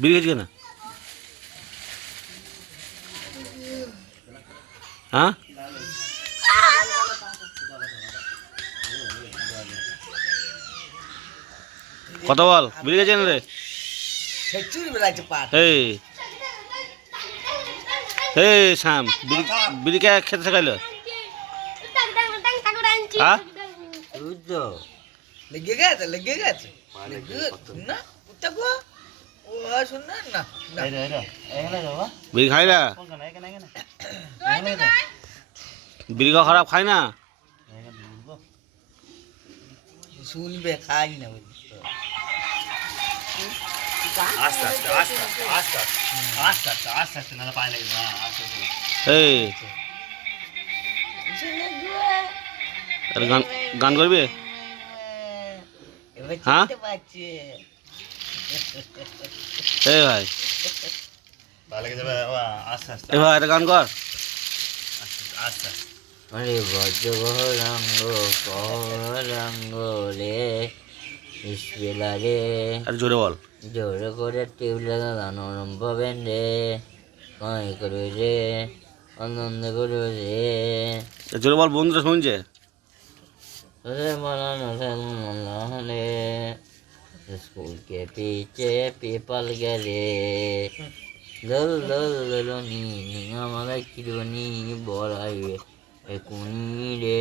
বেরিয়ে গেছে না হ্যাঁ? কত বল বেরিয়ে গেছে না রে? এই এই শ্যাম বিড়ি বিড়ি কে খেতে শেখাইলো? হ্যাঁ? লেগে গেছে লেগে গেছে। না বিড়ি খারাপ খাই না? শুনবে খাই না গান করবে? হ্যাঁ? এই জোরে বল। জোরে করে টিউব লাগা গান রে কয় করবে রে আনন্দ করবে রে। জোরে বল বন্ধুরা শুনছে? রে पीछे पीपल গেলে। लल लल ललनी निगमल किलोनी बोराई एकुनी रे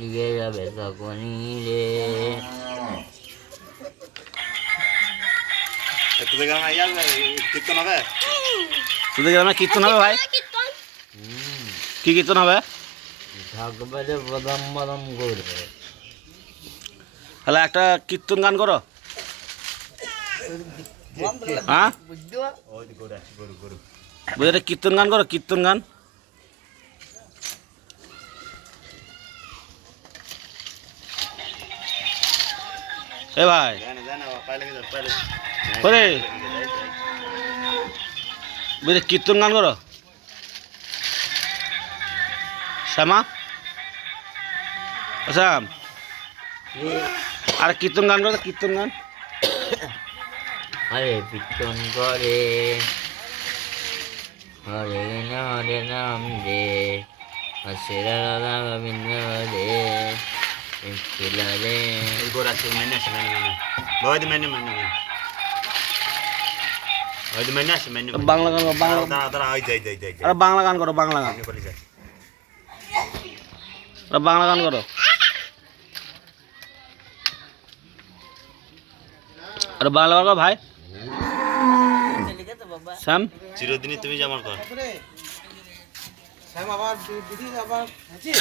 निगेरा बेसा कोनी रे তোদের গ্রামে কীর্তন হবে? গ্রামে কীর্তন হবে ভাই? কি কীর্তন হবে? থাকবে বদম বদম করবে। তাহলে একটা কীর্তন গান করো। Hah? Oh, digoda si guru-guru. kan, gua kitun kan. Eh, bhai. bye. jana, kitun kan goro. Sama? Sama. Ada kitun kan goro, kitun kan. হরে কীর্তন করে। হরে না হরে নাম রে। হসেরা রাধা গোবিন্দ রে। ইচ্ছিলা রে। গোরা সে মানে সে মানে মানে বহুত মানে মানে বাংলা গান করো বাংলা গান করো বাংলা গান। বাংলা গান করো। আর বাংলা গান করো ভাই। শ্যাম? চিরদিনই তুমি যে আমার ঘর শ্যাম আবার দিদি আবার আছে